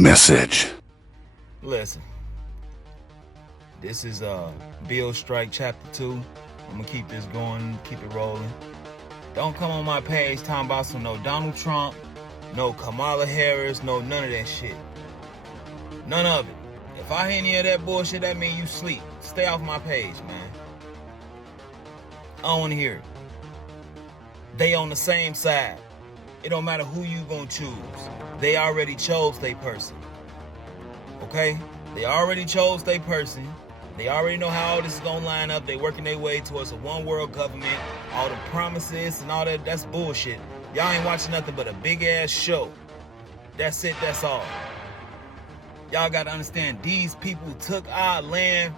message. Listen, this is Bill Strike Chapter 2. I'm gonna keep this going, keep it rolling. Don't come on my page talking about some no Donald Trump, no Kamala Harris, no none of that shit. None of it. If I hear any of that bullshit, that mean you sleep. Stay off my page, man. I don't wanna hear it. They on the same side. It don't matter who you gonna choose. They already chose their person. Okay? They already chose their person. They already know how all this is gonna line up. They working their way towards a one world government. All the promises and all that, that's bullshit. Y'all ain't watching nothing but a big ass show. That's it, that's all. Y'all gotta understand, these people took our land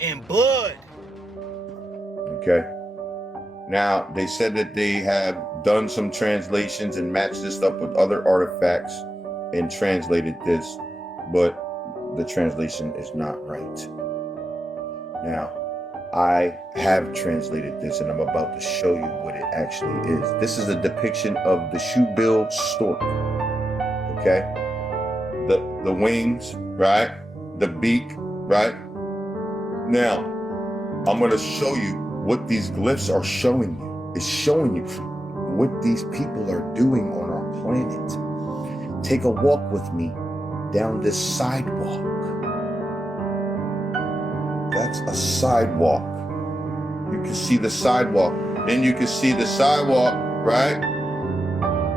in blood. Okay. Now, they said that they have done some translations and matched this up with other artifacts and translated this, but the translation is not right. Now, I have translated this and I'm about to show you what it actually is. This is a depiction of the shoebill stork. Okay? The wings, right? The beak, right? Now, I'm going to show you what these glyphs are showing you. It's showing you what these people are doing on our planet. Take a walk with me down this sidewalk. That's a sidewalk. You can see the sidewalk. Then you can see the sidewalk, right?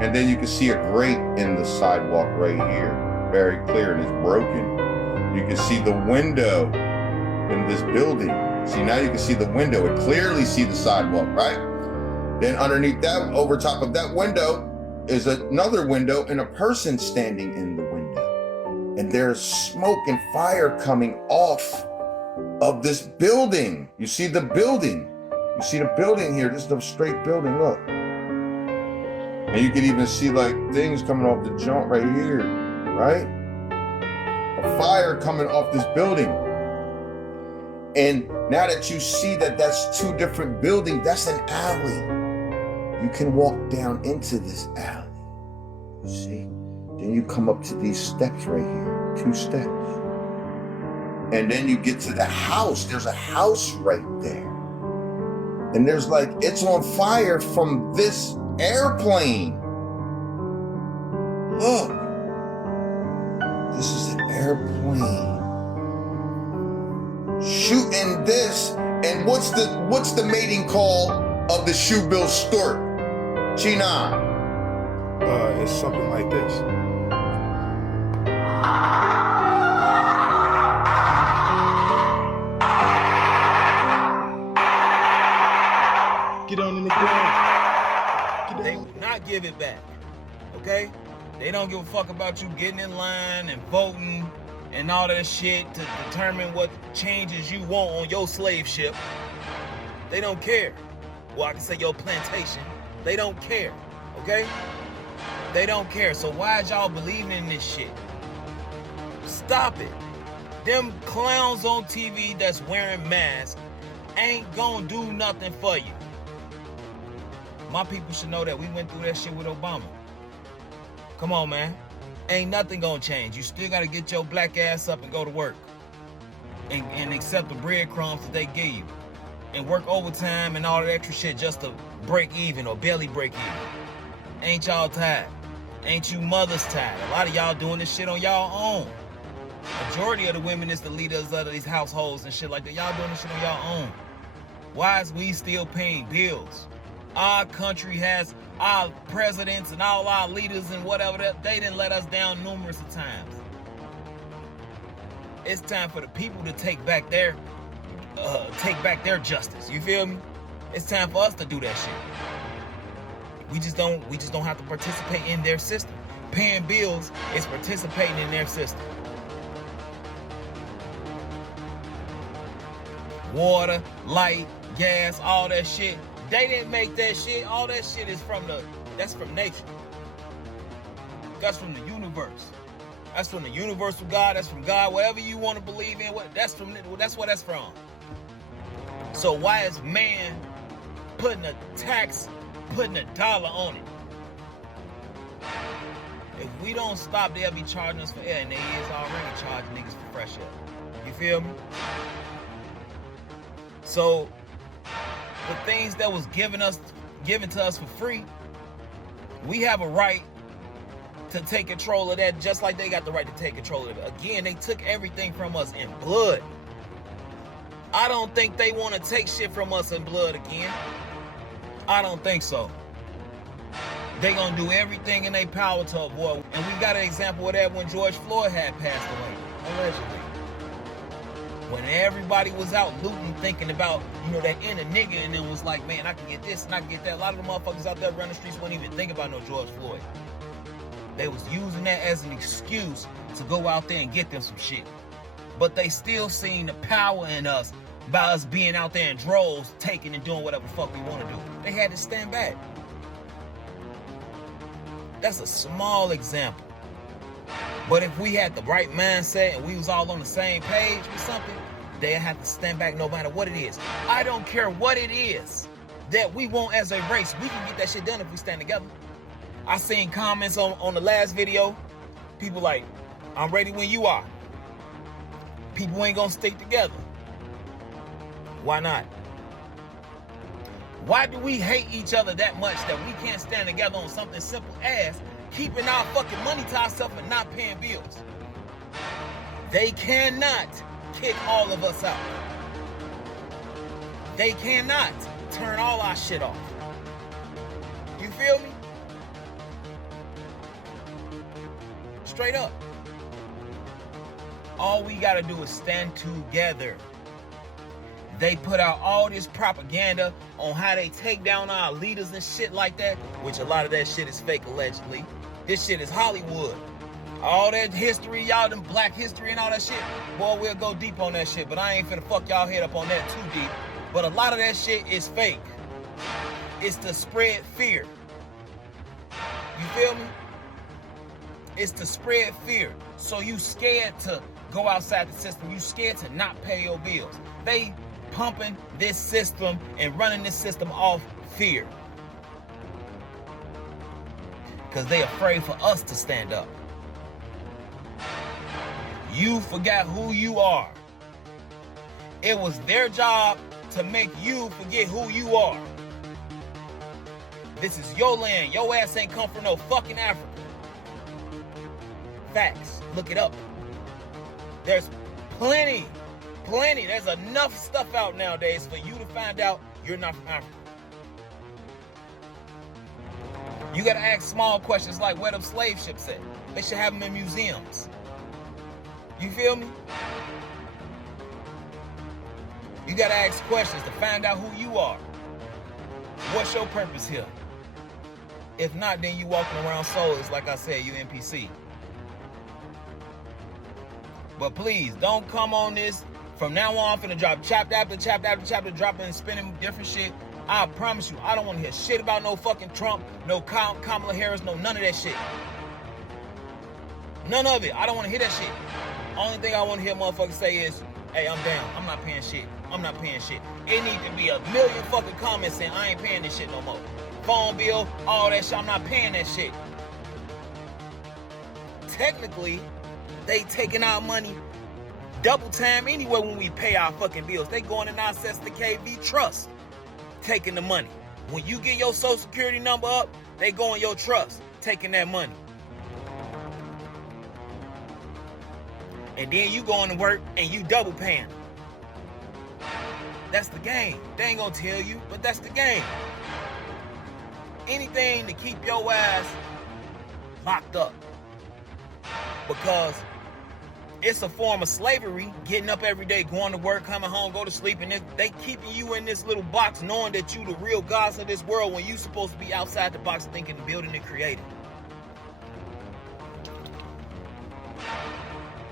And then you can see a grate in the sidewalk right here. Very clear, and it's broken. You can see the window in this building. See, now you can see the window and clearly see the sidewalk, right? Then underneath that, over top of that window, is another window and a person standing in the window. And there's smoke and fire coming off of this building. You see the building. You see the building here. This is the straight building, look. And you can even see like things coming off the joint right here, right? A fire coming off this building. And now that you see that that's two different buildings, that's an alley. You can walk down into this alley. You see? Then you come up to these steps right here, 2 steps. And then you get to the house. There's a house right there. And there's like, it's on fire from this airplane. Look. This is an airplane. Shooting this, and what's the mating call of the shoebill stork? China. It's something like this. Get on in the ground. They will not give it back. Okay? They don't give a fuck about you getting in line and voting and all that shit to determine what changes you want on your slave ship. They don't care. Well, I can say your plantation. They don't care, okay? They don't care. So why is y'all believing in this shit? Stop it. Them clowns on TV that's wearing masks ain't gonna do nothing for you. My people should know that we went through that shit with Obama. Come on, man. Ain't nothing gonna change. You still gotta get your black ass up and go to work. And accept the breadcrumbs that they give you. And work overtime and all that extra shit just to break even or barely break even. Ain't y'all tired? Ain't you mothers tired? A lot of y'all doing this shit on y'all own. Majority of the women is the leaders of these households and shit like that. Y'all doing this shit on y'all own. Why is we still paying bills? Our country has our presidents and all our leaders and whatever, they didn't let us down numerous of times. It's time for the people to take back their justice. You feel me? It's time for us to do that shit. We just don't have to participate in their system. Paying bills is participating in their system. Water, light, gas, all that shit. They didn't make that shit. All that shit is that's from nature. That's from the universe. That's from the universal God. That's from God. Whatever you want to believe in, that's where that's from. So why is man putting a tax, putting $1 on it? if we don't stop, they'll be charging us for air, and they is already charging niggas for fresh air. You feel me? So the things that was given to us for free, we have a right to take control of that, just like they got the right to take control of it. Again, they took everything from us in blood. I don't think they want to take shit from us in blood again. I don't think so. They gonna do everything in their power to avoid. And we got an example of that when George Floyd had passed away, allegedly. When everybody was out looting, thinking about, that inner nigga, and then was like, man, I can get this and I can get that. A lot of the motherfuckers out there running the streets wouldn't even think about no George Floyd. They was using that as an excuse to go out there and get them some shit. But they still seen the power in us by us being out there in droves, taking and doing whatever the fuck we want to do. They had to stand back. That's a small example. But if we had the right mindset and we was all on the same page with something, they have to stand back no matter what it is. I don't care what it is that we want as a race. We can get that shit done if we stand together. I seen comments on the last video. People like, I'm ready when you are. People ain't gonna stick together. Why not? Why do we hate each other that much that we can't stand together on something simple as keeping our fucking money to ourselves and not paying bills? They cannot kick all of us out. They cannot turn all our shit off. You feel me? Straight up. All we gotta do is stand together. They put out all this propaganda on how they take down our leaders and shit like that, which a lot of that shit is fake, allegedly. This shit is Hollywood. All that history, y'all, them black history and all that shit, boy, we'll go deep on that shit, but I ain't finna fuck y'all head up on that too deep. But a lot of that shit is fake. It's to spread fear. You feel me? It's to spread fear. So you scared to go outside the system. You scared to not pay your bills. They pumping this system and running this system off fear. Because they afraid for us to stand up. You forgot who you are. It was their job to make you forget who you are. This is your land. Your ass ain't come from no fucking Africa. Facts. Look it up. There's plenty. There's enough stuff out nowadays for you to find out you're not from Africa. You gotta ask small questions like where them slave ships at. They should have them in museums. You feel me? You gotta ask questions to find out who you are. What's your purpose here? If not, then you walking around soulless, like I said, you NPC. But please, don't come on this. From now on, I'm finna drop chapter after chapter after chapter, dropping and spinning different shit. I promise you, I don't want to hear shit about no fucking Trump, no Kamala Harris, no none of that shit. None of it. I don't want to hear that shit. Only thing I want to hear motherfuckers say is, hey, I'm down. I'm not paying shit. I'm not paying shit. It needs to be a million fucking comments saying I ain't paying this shit no more. Phone bill, all that shit. I'm not paying that shit. Technically, they taking our money double time anyway when we pay our fucking bills. They going and access the KV trust, taking the money. When you get your social security number up, they go in your trust, taking that money. And then you going to work and you double paying. That's the game. They ain't gonna tell you, but that's the game. Anything to keep your ass locked up. Because it's a form of slavery, getting up every day, going to work, coming home, go to sleep, and they keeping you in this little box knowing that you the real gods of this world when you supposed to be outside the box thinking, building, and creating.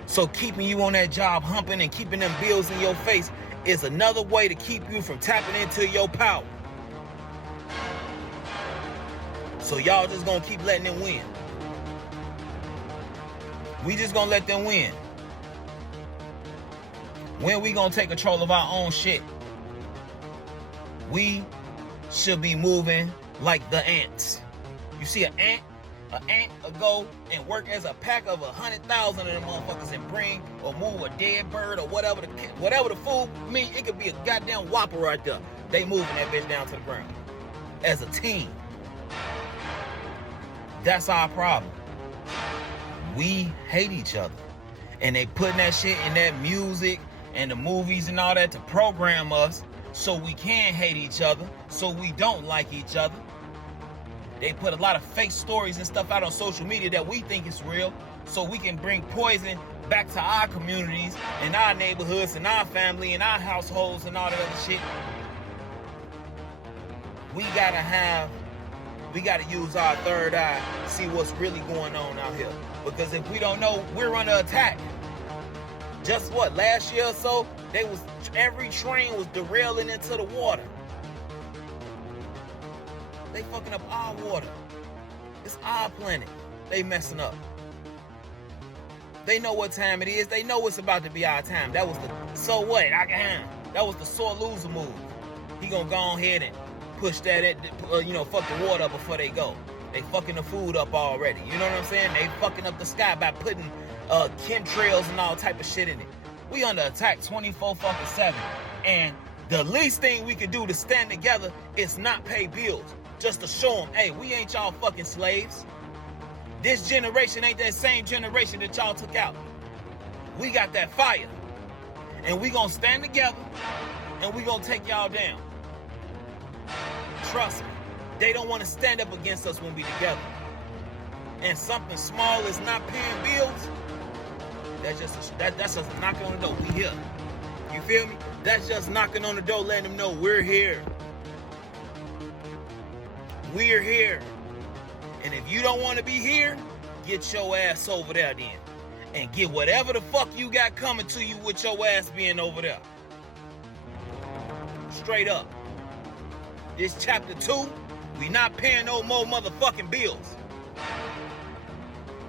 So keeping you on that job humping and keeping them bills in your face is another way to keep you from tapping into your power. So y'all just gonna keep letting them win. We just gonna let them win. When we gonna take control of our own shit? We should be moving like the ants. You see an ant? An ant will go and work as a pack of 100,000 of them motherfuckers and bring or move a dead bird or whatever the food mean. It could be a goddamn whopper right there. They moving that bitch down to the ground as a team. That's our problem. We hate each other, and they putting that shit in that music and the movies and all that to program us so we can hate each other, so we don't like each other. They put a lot of fake stories and stuff out on social media that we think is real, so we can bring poison back to our communities and our neighborhoods and our family and our households and all that other shit. We gotta use our third eye to see what's really going on out here. Because if we don't know, we're under attack. Just what, last year or so, every train was derailing into the water. They fucking up our water. It's our planet. They messing up. They know what time it is. They know it's about to be our time. That was the so what? That was the sore loser move. He gonna go ahead and push that, fuck the water up before they go. They fucking the food up already. You know what I'm saying? They fucking up the sky by putting chemtrails and all type of shit in it. We under attack 24/7. And the least thing we can do to stand together is not pay bills. Just to show them, hey, we ain't y'all fucking slaves. This generation ain't that same generation that y'all took out. We got that fire. And we gonna stand together and we gonna take y'all down. Trust me, they don't want to stand up against us when we together. And something small is not paying bills, that's just knocking on the door. We here. You feel me? That's just knocking on the door, letting them know we're here. We're here. And if you don't want to be here, get your ass over there then. And get whatever the fuck you got coming to you with your ass being over there. Straight up. This chapter 2, we not paying no more motherfucking bills.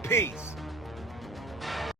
Peace.